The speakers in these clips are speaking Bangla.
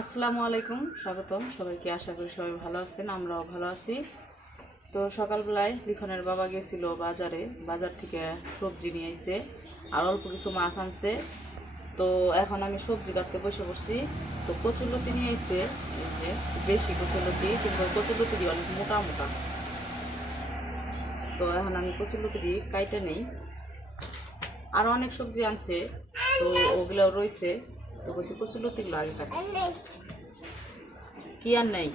আসসালামু আলাইকুম, স্বাগতম সবাইকে। আশা করি সবাই ভালো আছেন, আমরাও ভালো আছি। তো সকালবেলায় লিখনের বাবা গেছিল বাজারে, বাজার থেকে সবজি নিয়ে আইছে আর অল্প কিছু মাছ আনছে। তো এখন আমি সবজি কাটতে বসে পড়ছি। তো কচুরলতি নিয়ে আইছে, এই যে দেশি কচুরলতি, কিন্তু কচুরলতি দিয়ে অনেক মোটা মোটা। তো এখন আমি কচুরলতি দিয়ে কাইটা নেই। আরও অনেক সবজি আনছে, তো ওগুলাও রয়েছে। তো বলছি কচুরলতিগুলো আগে কাটি। কি আর নাই?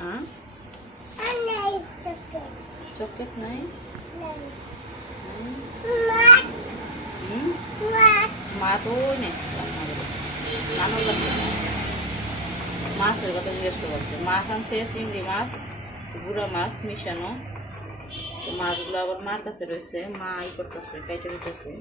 হ্যাঁ, চকলেট নাই। মা তো ওই নেই, নানুর কাছে মাছের কথা জিজ্ঞেস করে বলছে। মাছ আনছে চিংড়ি মাছ, গুঁড়া মাছ মিশানো। তো মাছগুলো আবার মার কাছে রয়েছে, মা ই করতেছে, কাইটে দিতেছে।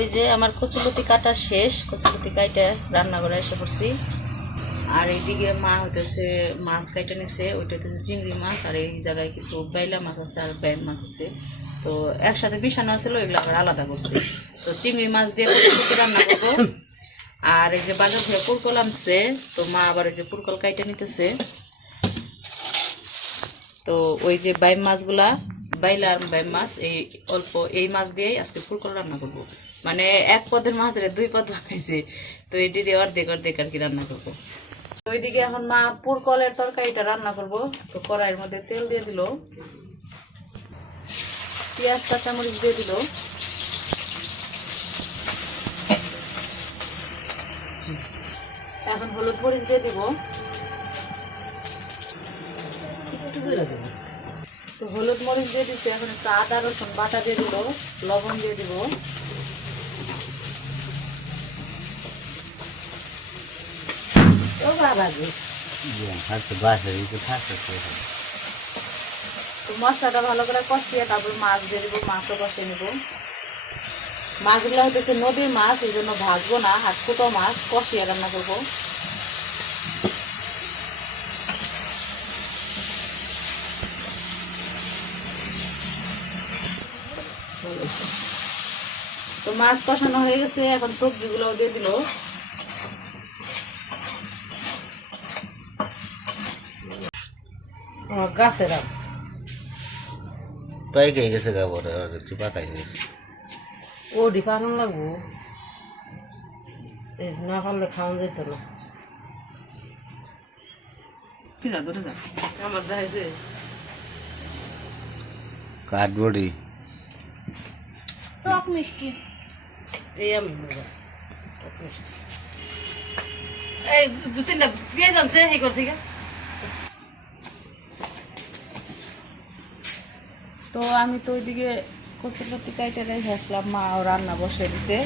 ওই যে আমার কচুলতি কাটা শেষ, কচুলতি কাইটা রান্না করে এসে পড়ছি। আর এইদিকে মা হইতেছে মাছ কাইটা নিছে, ওইটা হইতেছে চিংড়ি মাছ, আর এই জায়গায় কিছু বাইলা মাছ আছে আর ব্যান মাছ আছে। তো একসাথে বিছানো ছিল, এগুলো আবার আলাদা করছি। তো চিংড়ি মাছ দিয়ে কচুলতি রান্না করবো। আর এই যে বাজার থেকে পুরকল আনছে, তো মা আবার এই যে পুরকল কাইটা নিতেছে। তো ওই যে বাইম মাছগুলা, বাইলা আর বাইম মাছ, এই অল্প এই মাছ দিয়েই আজকে পুরকল রান্না করবো। মানে এক পদের মাছ রে দুই পদ বানাইছে, তো এটি দিয়ে অর্ধেক অর্ধেক আর কি রান্না করবো। ওইদিকে এখন মা পুরকলের তরকারিটা রান্না করবো। তো কড়াইয়ের মধ্যে তেল দিয়ে দিল, পেঁয়াজ কাঁচামরিচ দিয়ে দিল, এখন হলুদ মরিচ দিয়ে দিব। তো হলুদ মরিচ দিয়ে দিচ্ছে, এখন একটু আদা রসুন বাটা দিয়ে দিব, লবণ দিয়ে দিব। তো মশলাটা ভালো করে কষিয়ে তারপর মাছ দিয়ে দিব, মাছও কষিয়ে নেব। মাছগুলো হইতেছে নদীর মাছ, এই জন্য ভাজবো না, আর ছোটো মাছ কষিয়ে রান্না করবো। তো মাছ কষানো হয়ে গেছে, এখন সবজিগুলো দিয়ে দিল। গাছের গেছে পাকাই গেছে ও ডিফানো লাগবো, না পারলে খাওয়া যেত না। আমার দেখাইছে কাঠবড়ি টক মিষ্টি। এই আমি টক মিষ্টি, এই দু তিনটা পেঁয়াজ আনছে এই করছে। তো আমি তো ওইদিকে কচুরলতি কাইটে রেখে আসলাম, মাও রান্না বসে দিতে।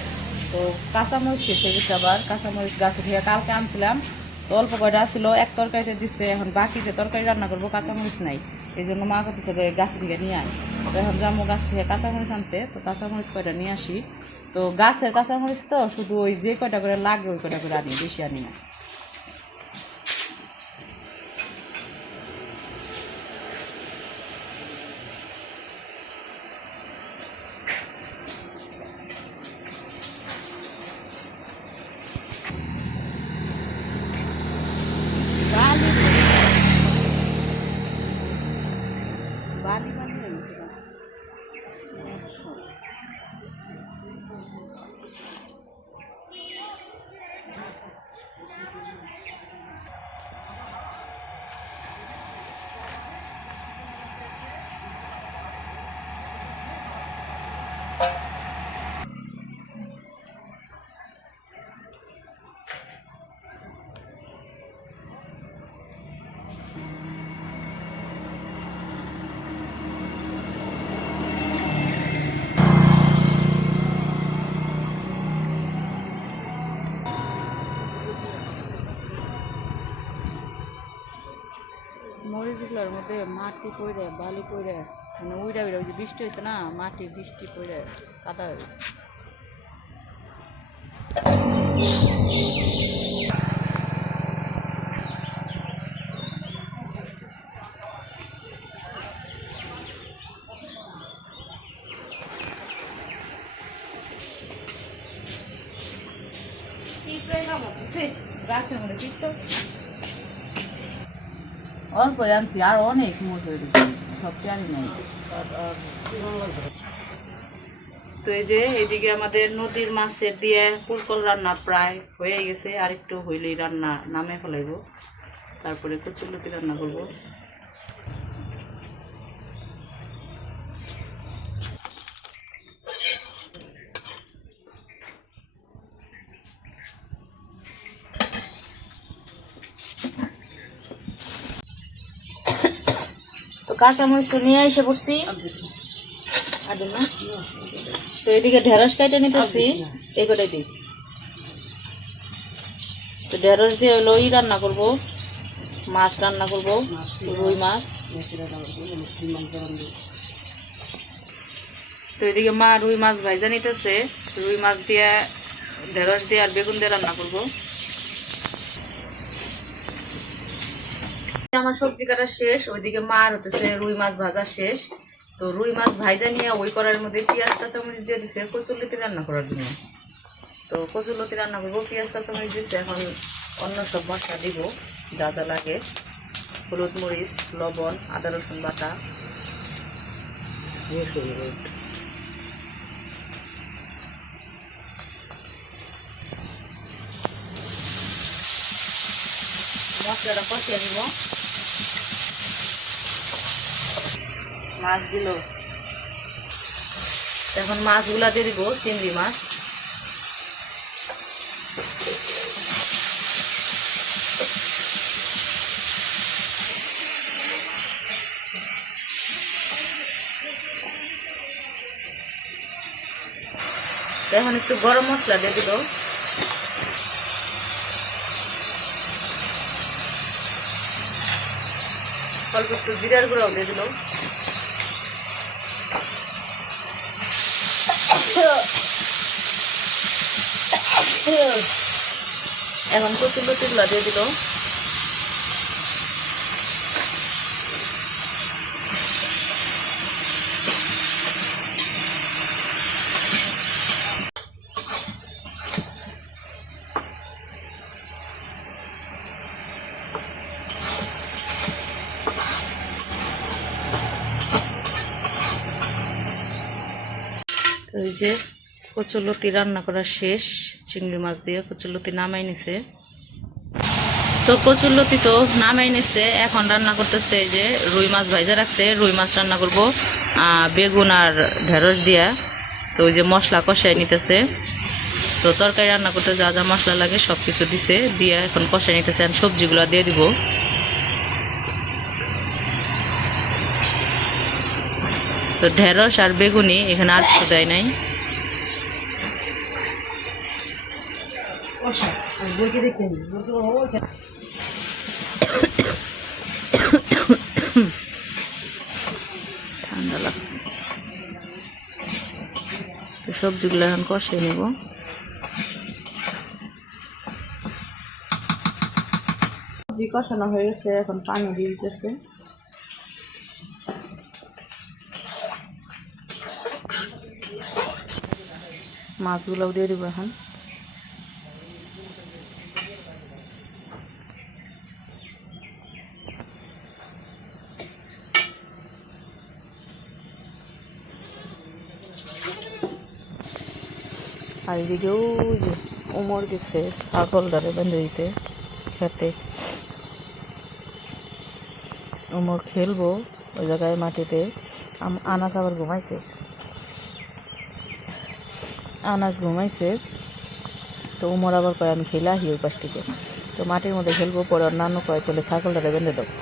তো কাঁচামরিচ শেষ হয়ে গেছে, আবার কাঁচামরিচ গাছে থেকে কালকে আনছিলাম, তো অল্প কয়টা ছিল, এক তরকারিতে দিচ্ছে। এখন বাকি যে তরকারি রান্না করবো কাঁচামরিচ নাই, এই জন্য মা করতেছে গাছ থেকে নিয়ে আয়। তো এখন যাবো গাছ থেকে কাঁচামরিচ আনতে, তো কাঁচামরিচ কয়টা নিয়ে আসি। তো গাছের কাঁচামরিচ তো শুধু ওই যে কয়টা করে লাগে ওই কয়টা করে আনি, বেশি আনি না। মধ্যে মাটি পড়ে বালি পড়ে মানে উইড়া উইড়া ওই যে বৃষ্টি হয়েছে না, মাটি বৃষ্টি পড়ে কাদা হয়ে গেছে। গাছের মধ্যে টিকটক অল্প আনছি, আর অনেক মোট হয়ে গেছে, সবটি আনি নাই। তো এই যে এইদিকে আমাদের নদীর মাছের দিয়ে পুরকল রান্না প্রায় হয়ে গেছে, আর একটু হইলেই রান্না নামে ফেলাইব, তারপরে কচুরলতি রান্না করবো। তো কাঁচামরিচ নিয়ে এসে পড়ছি, তো এদিকে ঢেঁড়স কাটে নিতেছি, এবারে দিই। তো ঢেঁড়স দিয়ে হলো রান্না করবো, মাছ রান্না করবো, রুই মাছ। তো এদিকে মা রুই মাছ ভাইজা নিতেছে, রুই মাছ দিয়ে ঢেঁড়স দিয়ে আর বেগুন দিয়ে রান্না করবো। আমার সবজি কাটা শেষ, ওইদিকে মার হতেছে রুই মাছ ভাজা শেষ। তো রুই মাছ ভাজা নিয়ে ওই কড়াইয়ের মধ্যে পেঁয়াজ কাঁচামরিচ দিয়ে দিছে কচুরলতি রান্না করার জন্য। তো কচুরলতি রান্না করবো, পেঁয়াজ কাঁচামরিচ দিচ্ছে, এখন অন্য সব মশলা দিব যা যা লাগে, হলুদ মরিচ লবণ আদা রসুন বাটা, মশলাটা কষিয়ে দিব। মাছ দিল, এখন মাছগুলা দিয়ে দিব, চিংড়ি মাছ। এখন একটু গরম মশলা দিয়ে দিব, অল্প একটু জিরার গুঁড়াও দিয়ে দিল। এখন কচুরলতিগুলা দিয়ে দিল। এই যে কচুরলতি রান্না করা শেষ, চিংড়ি মাছ দিয়ে কচুরলতি নামাই নিছে। তো কচুরলতি তো নামাই নিছে, এখন রান্না করতেছে এই যে রুই মাছ ভাজা রাখছে, রুই মাছ রান্না করব বেগুন আর ঢেঁড়স দিয়া। তো ওই যে মশলা কষাই নিতেছে, তো তরকারি রান্না করতে যা যা মশলা লাগে সব কিছু দিছে, দিয়ে এখন কষাই নিতেছে, আর সবজিগুলো দিয়ে দিব। তো ঢেঁড়স আর বেগুনি এখানে আর কিছু দেয় নাই। ঠান্ডা লাগছে, সবজিগুলো এখন কষিয়ে নেব। সবজি কষানো হয়ে গেছে, এখন পানি দিয়ে দিতেছে। মাছগুলোও দিয়ে দিব এখন। আর এদিকেও যে উমর গেছে ছাগল ধরে বেঁধে দিতে খেতে, উমর খেলবো ওই জায়গায় মাটিতে। আনাজ আবার ঘুমাইছে, আনাজ ঘুমাইছে। তো উমর আবার কয় আমি খেলে আহি ওই পাশ থেকে, তো মাটির মধ্যে খেলবো। পরে অন্যান্য কয় তোলে ছাগলটারে বেঁধে দেবো,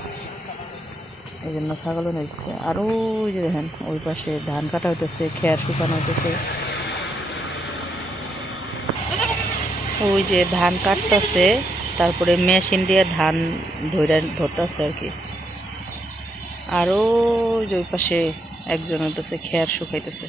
এই জন্য ছাগলও নিচ্ছে। আর ওই যে দেখেন ওই পাশে ধান কাটা হইতেছে, খেয়ার শুকানো হইতেছে, ওই যে ধান কাটতেছে, তারপরে মেশিন দিয়ে ধান ধরতেছে আর কি। আর ওই যে ওই পাশে একজন হইতেছে খেয়ার শুকাইতেছে।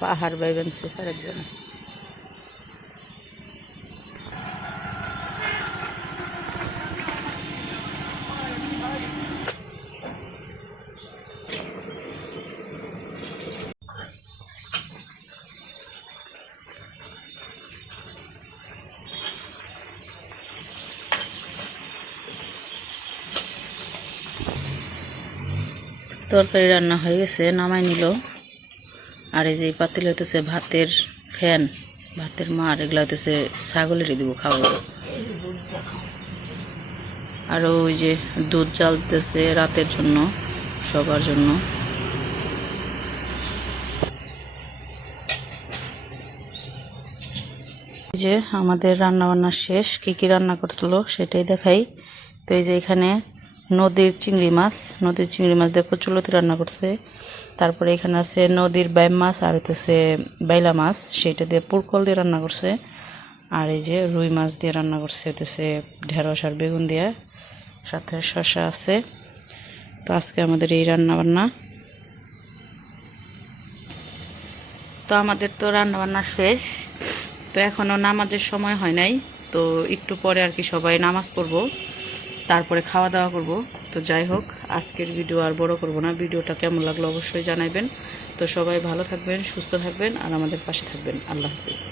পাহাড় বাইবেনছে আরেকজন। তরকারি রান্না হয়ে গেছে, নামাই নিল। আর এই যে পাতিল হইতেছে ভাতের ফ্যান, ভাতের মার, এগুলা হইতেছে ছাগলেরই দিব খাওয়া। আর ওই যে দুধ জ্বালতেছে রাতের জন্য, সবার জন্য। এই যে আমাদের রান্না বান্না শেষ, কি কি রান্না করলো সেটাই দেখাই। তো এই যে এখানে নদীর চিংড়ি মাছ দিয়ে কচুলতি রান্না করছে। তারপরে এখানে আছে নদীর বাইম মাছ, আর হইতেছে বাইলা মাছ, সেটা দিয়ে পুরকল দিয়ে রান্না করছে। আর এই যে রুই মাছ দিয়ে রান্না করছে হইতেছে ঢেঁড়স আর বেগুন দিয়ে, সাথে শসা আছে। তো আজকে আমাদের এই রান্না বান্না। তো আমাদের তো রান্না বান্না শেষ। তো এখনও নামাজের সময় হয় নাই, তো একটু পরে আর কি সবাই নামাজ পড়বো, তারপরে খাওয়া দাওয়া করব। তো যাই হোক, আজকের ভিডিও আর বড় করব না। ভিডিওটা কেমন লাগলো অবশ্যই জানাবেন। তো সবাই ভালো থাকবেন, সুস্থ থাকবেন, আর আমাদের পাশে থাকবেন। আল্লাহ হাফেজ।